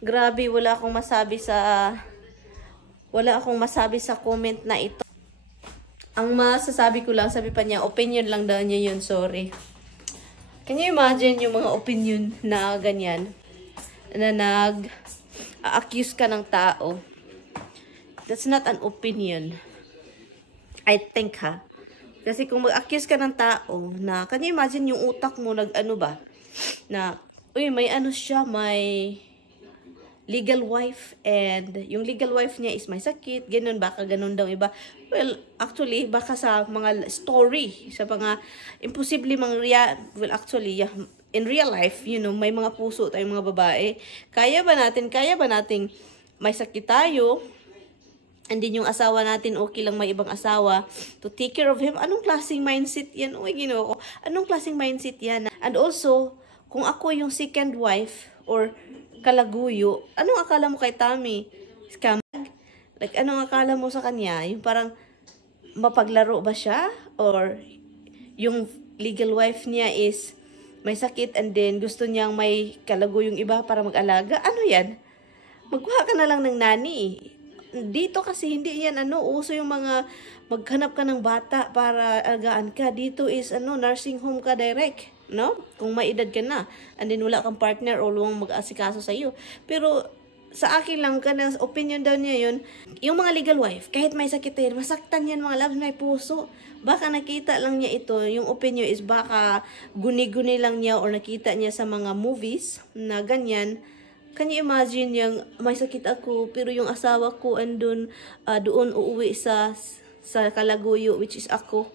Grabe, wala akong masabi sa comment na ito. Ang masasabi ko lang, sabi pa niya, opinion lang daw niya yun, sorry. Can you imagine yung mga opinion na ganyan? Na nag-accuse ka ng tao. That's not an opinion. I think, ha? Kasi kung mag-accuse ka ng tao na, can you imagine yung utak mo nag-ano ba? Na, uy, may ano siya, may legal wife, and yung legal wife niya is may sakit, ganun, baka ganun daw iba. Well, actually, baka sa mga story, sa mga imposible well, actually, yeah, in real life, you know, may mga puso tayong mga babae. Kaya ba nating may sakit tayo, and din yung asawa natin, okay lang may ibang asawa, to take care of him? Anong klaseng mindset yan? Uy, ginoo ko. Anong klaseng mindset yan? And also, kung ako yung second wife, or kalaguyo, anong akala mo kay Tommy? Scam? Like, anong akala mo sa kanya? Yung parang, mapaglaro ba siya? Or, yung legal wife niya is, may sakit, and then, gusto niyang may kalaguyong iba para mag-alaga? Ano yan? Magkuha ka na lang ng nani. Dito kasi, hindi yan, uso yung mga, maghanap ka ng bata para alagaan ka. Dito is, nursing home ka direct. No? Kung may edad ka na, and then wala kang partner o luwang mag-asikaso sa iyo. Pero sa akin lang, kanang opinion daw niya yun, yung mga legal wife, kahit may sakit yan, masaktan yan mga loves, may puso. Baka nakita lang niya ito, yung opinion is baka guni-guni lang niya or nakita niya sa mga movies na ganyan. Can you imagine yung may sakit ako, pero yung asawa ko andun, doon uuwi sa kalaguyo, which is ako.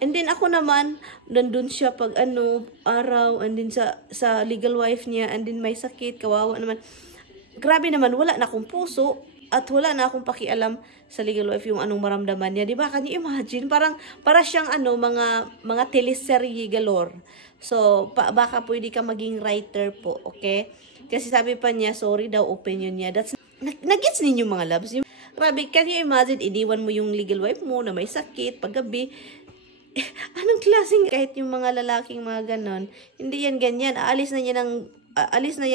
And then ako naman, nandun siya pag araw, and then sa legal wife niya, and then may sakit, kawawa naman. Grabe naman, wala na akong puso, at wala na akong pakialam sa legal wife yung anong maramdaman niya. Diba? Can you imagine? Para siyang mga teleserye galore. So, baka pwede ka maging writer po, okay? Kasi sabi pa niya, sorry daw, opinion niya. Nag-gets ninyo mga loves. Grabe, can you imagine, iniwan mo yung legal wife mo na may sakit, paggabi, anong klaseng, kahit yung mga lalaking mga ganon, hindi yan ganyan, alis na yan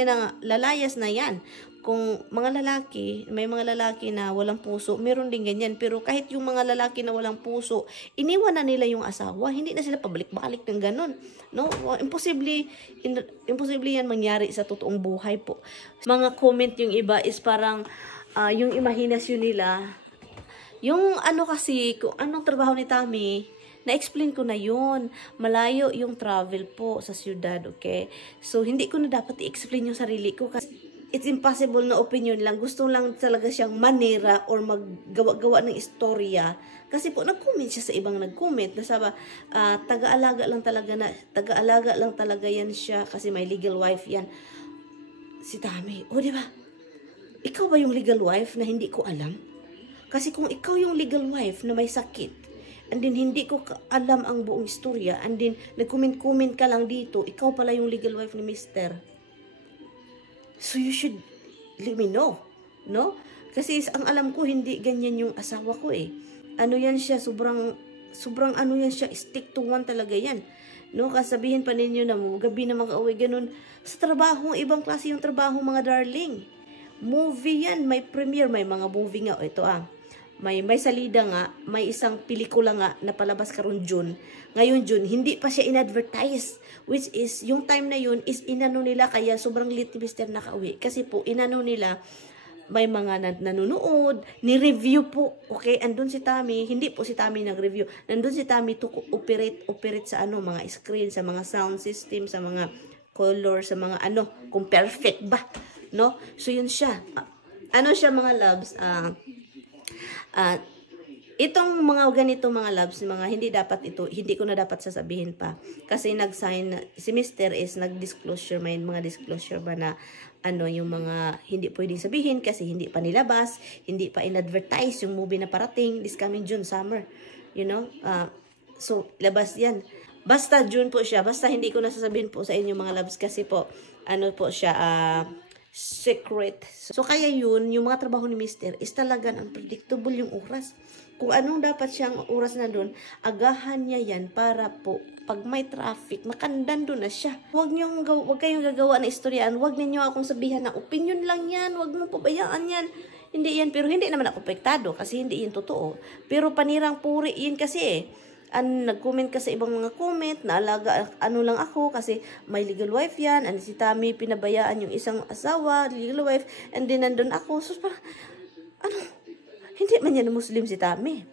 ng lalayas na yan. Kung mga lalaki, may mga lalaki na walang puso, meron din ganyan. Pero kahit yung mga lalaki na walang puso, iniwan na nila yung asawa, hindi na sila pabalik-balik ng ganon. No? Imposible yan mangyari sa totoong buhay po. Mga comment yung iba is parang, yung imahinasyon nila, yung kasi, kung anong trabaho ni Tommy, na-explain ko na yun. Malayo yung travel po sa syudad, okay? So, hindi ko na dapat i-explain yung sarili ko kasi it's impossible na opinion lang. Gusto lang talaga siyang manera or maggawa-gawa ng istorya. Kasi po, nag-comment siya sa ibang nag-comment. Nasaba, taga-alaga lang talaga yan siya kasi may legal wife yan. Si Tommy, di ba? Ikaw ba yung legal wife na hindi ko alam? Kasi kung ikaw yung legal wife na may sakit, and then hindi ko alam ang buong istorya, and then nag-comment ka lang dito, ikaw pala yung legal wife ni Mr. So you should let me know, no? Kasi ang alam ko, hindi ganyan yung asawa ko eh. Ano yan siya, sobrang yan siya, stick to one talaga yan. No? Kasabihin pa ninyo na gabi na makauwi, ganun. Sa trabaho, ibang klase yung trabaho mga darling. Movie yan, may premiere, may mga movie nga. Ito may salida nga, may isang pelikula nga na palabas karon June. Ngayon June, hindi pa siya in-advertise. Which is, yung time na yun is inano nila, kaya sobrang late ni Mr. nakauwi. Kasi po, inano nila, may mga nanonood, ni-review po. Okay, andun si Tommy, hindi po si Tommy nag-review. Nandun si Tommy to operate sa mga screen, sa mga sound system, sa mga color, sa mga kung perfect ba. No? So yun siya. Siya mga loves, itong mga ganito mga loves, mga hindi ko na dapat sasabihin pa. Kasi nag-sign, si Mr. is nag-disclosure, may mga disclosure ba na yung mga hindi pwedeng sabihin kasi hindi pa nilabas, hindi pa in-advertise yung movie na parating, this coming June, summer. You know? So, labas yan. Basta June po siya, basta hindi ko na sasabihin po sa inyo mga loves kasi po, po siya, secret. So, kaya yun, yung mga trabaho ni Mister is talagang unpredictable yung oras. Kung anong dapat siyang oras na doon, agahan niya yan para po, pag may traffic, makandan doon na siya. Huwag kayong gagawa na istoryaan. Huwag ninyo akong sabihan na opinion lang yan. Huwag mo pabayaan yan. Hindi yan. Pero hindi naman ako apektado kasi hindi yan totoo. Pero panirang puri yan kasi eh. Nag-comment ka sa ibang mga comment na alaga ano lang ako kasi may legal wife yan, and si Tammy pinabayaan yung isang asawa, legal wife, and then nandun ako. So parang, hindi man yan Muslim si Tammy.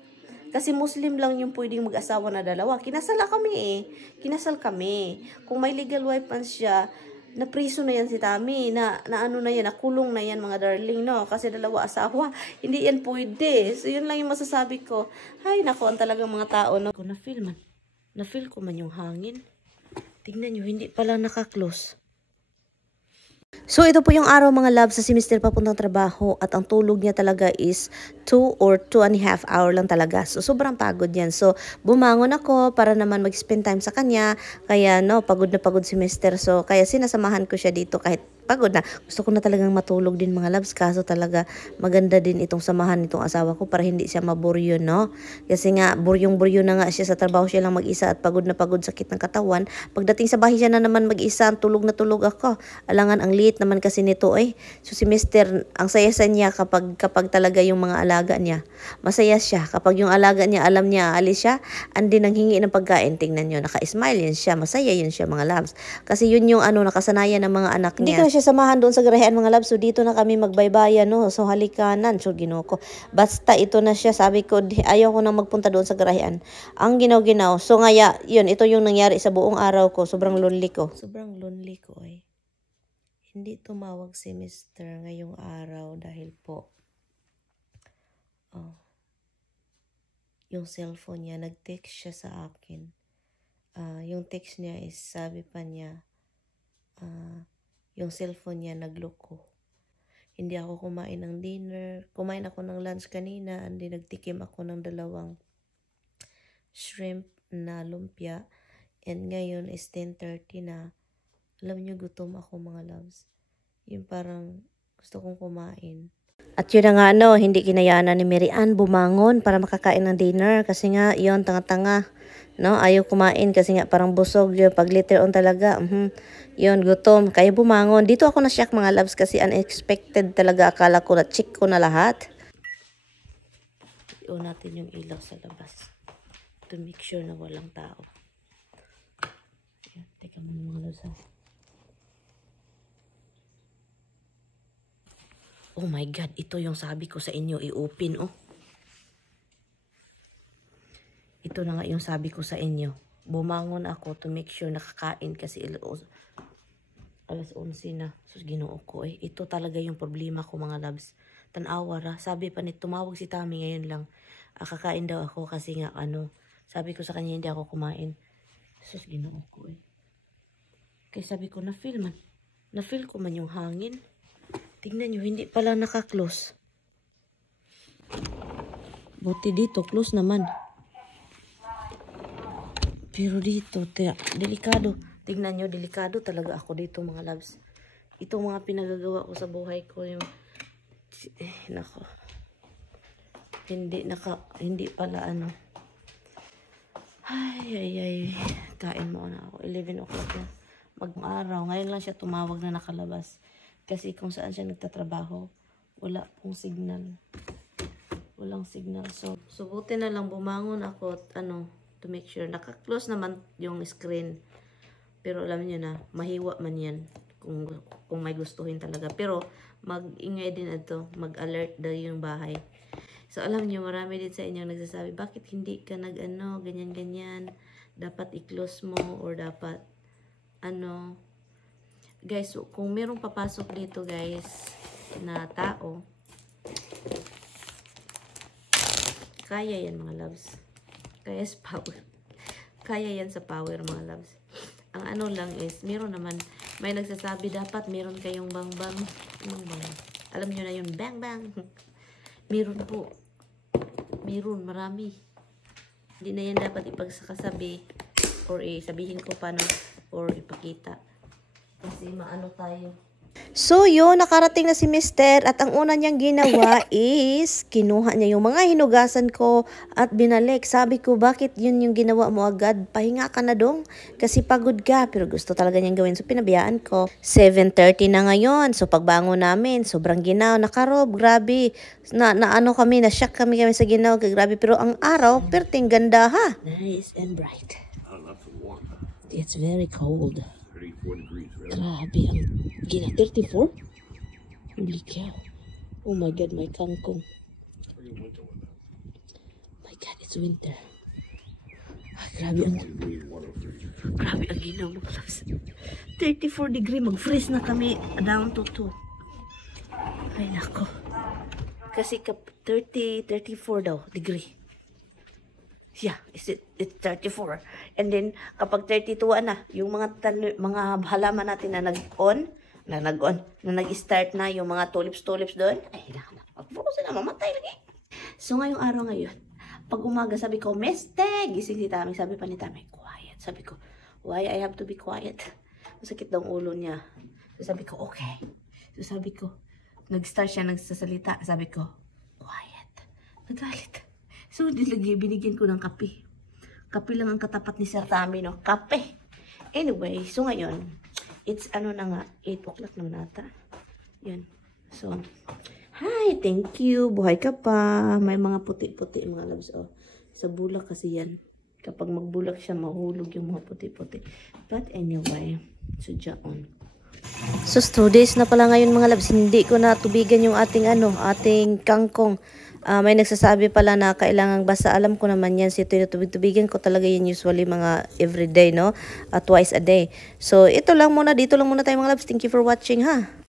Kasi Muslim lang yung pwedeng mag-asawa na dalawa. Kinasal kami eh. Kinasal kami. Kung may legal wife man siya, napriso na yan si Tammy, na ano na yan, nakulong na yan mga darling, no? Kasi dalawa asawa, hindi yan pwede. So, yun lang yung masasabi ko. Ay, naku, ang talagang mga tao, no? Na-feel man. Na-feel ko man yung hangin. Tingnan nyo, hindi pala naka-close. So, ito po yung araw mga loves sa si Mr. papuntang trabaho at ang tulog niya talaga is 2 or 2.5 hour lang talaga. So, sobrang pagod yan. So, bumangon ako para naman mag-spend time sa kanya. Kaya, no, pagod na pagod si Mr. So, kaya sinasamahan ko siya dito kahit pagod na. Gusto ko na talagang matulog din mga loves. Kaso talaga maganda din itong samahan nitong asawa ko para hindi siya maburyo, no? Kasi nga, buryong-buryo na nga siya sa trabaho, siya lang mag-isa at pagod na pagod, sakit ng katawan. Pagdating sa bahay siya na naman mag-isa, tulog na tulog ako. Alangan, ang liit naman kasi nito eh. So si Mr. ang saya-saya niya kapag talaga yung mga alaga niya. Masaya siya. Kapag yung alaga niya, alam niya, alis siya, andi nang hingi ng pagkain, tingnan nyo, naka-smile yun siya. Masaya yun siya mga loves. Kasi yun yung nakasanayan ng mga anak niya. Hindi ko na siya samahan doon sa garahean mga loves. So dito na kami magbaybayan, no? So halikanan. So Ginoo ko. Basta ito na siya. Sabi ko, ayaw ko na magpunta doon sa garahean. Ang ginaw-ginaw. So ngaya, yun, ito yung nangyari sa buong araw ko. Sobrang lonely ko. Sobrang lonely ko eh. Hindi tumawag si Mr. ngayong araw dahil po yung cellphone niya, nag-text siya sa akin. Yung text niya is sabi pa niya, yung cellphone niya nagloko. Hindi ako kumain ng dinner. Kumain ako ng lunch kanina, and nagtikim ako ng 2 shrimp na lumpia. And ngayon is 10:30 na. Alam niyo, gutom ako mga loves. Yung parang gusto kong kumain. At yun na nga hindi kinayanan ni Mary Ann bumangon para makakain ng dinner. Kasi nga, yun, tanga-tanga. No? Ayaw kumain kasi nga parang busog yun. Pag later on talaga, yun, gutom. Kaya bumangon. Dito ako na-shock mga loves kasi unexpected talaga. Akala ko na check ko na lahat. Iyon natin yung ilaw sa labas. To make sure na walang tao. Ayan, teka mo mga loves. Oh my God, ito yung sabi ko sa inyo, i-open, oh. Ito na nga yung sabi ko sa inyo. Bumangon ako to make sure nakakain kasi alas 11 na. So, Ginoo ko, eh. Ito talaga yung problema ko, mga loves. Tanawa ra. Sabi pa nito, tumawag si Tammy ngayon lang. Kakain daw ako kasi nga, sabi ko sa kanya, hindi ako kumain. So, Ginoo ko, eh. Kaya sabi ko, na-feel ko man yung hangin. Tingnan nyo, hindi pala naka-close. Buti dito, close naman. Pero dito, delikado. Tingnan nyo, delikado talaga ako dito mga loves. Itong mga pinagagawa ko sa buhay ko, yung nako. Hindi pala Ay. Kain mo na ako. 11 o'clock na. Mag-araw. Ngayon lang siya tumawag na nakalabas. Kasi kung saan siya nagtatrabaho, wala pong signal. Walang signal. So buti na lang bumangon ako at to make sure. Naka-close naman yung screen. Pero alam niyo na, mahiwa man yan kung may gustuhin talaga. Pero mag-ingay din ito, mag-alert daw yung bahay. So alam niyo, marami din sa inyong nagsasabi, bakit hindi ka ganyan-ganyan. Dapat i-close mo or dapat guys, so, kung merong papasok dito guys na tao, kaya yan mga loves. Kaya sa power. Kaya yan sa power mga loves. Ang lang is, meron naman, may nagsasabi dapat meron kayong bang-bang. Alam nyo na yun, bang-bang. Meron po. Meron, marami. Hindi na yan dapat ipagsasabi or sabihin ko paano or ipakita. Kasi tayo. So yun, nakarating na si Mister at ang una niyang ginawa is kinuha niya yung mga hinugasan ko at binalik. Sabi ko, bakit yun yung ginawa mo agad? Pahinga ka na dong kasi pagod ka. Pero gusto talaga niyang gawin. So pinabiyaan ko. 7:30 na ngayon. So pagbangon namin, sobrang ginaw. Nakarob, grabe. Ano kami, na-shock kami sa ginaw. Grabe. Pero ang araw, perting ganda ha. Nice and bright. It's very cold. 34 degrees, really. Grabe, ang gina. 34? Holy cow. Oh my God, my kangkong. My God, it's winter. Ah, grabe ang ginaw mga loves. 34 degree, mag-freeze na kami down to 2. Ay nako. Kasi 34 daw degree. Yeah, it's 34. And then kapag 32 na, yung mga halaman natin na nag-start na yung mga tulips doon, ay naka-focus na, mamatay lagi. So ngayong araw ngayon, pag umaga sabi ko, Meste, gising si Tami, sabi pa ni Tami, quiet. Sabi ko, why I have to be quiet? Masakit daw ang ulo niya. So sabi ko, okay. So sabi ko, nag-start siya nagsasalita, sabi ko, quiet. Nagalit. So, binigyan ko ng kape. Kape lang ang katapat ni Sir Tami, no? Kape. Anyway, so ngayon, it's ano na nga, 8 o'clock na nata. Yan. So, hi, thank you. Buhay ka pa. May mga puti-puti, mga loves. Oh, sa bulak kasi yan. Kapag magbulak siya, mahulog yung mga puti-puti. But anyway, so dyan. So, 2 days na pala ngayon mga loves. Hindi ko na tubigan yung ating kangkong. May nagsasabi pala na kailangang basa. Alam ko naman yan. So, tubigan ko talaga yan usually mga everyday, no? Twice a day. So, ito lang muna. Dito lang muna tayo mga loves. Thank you for watching, ha?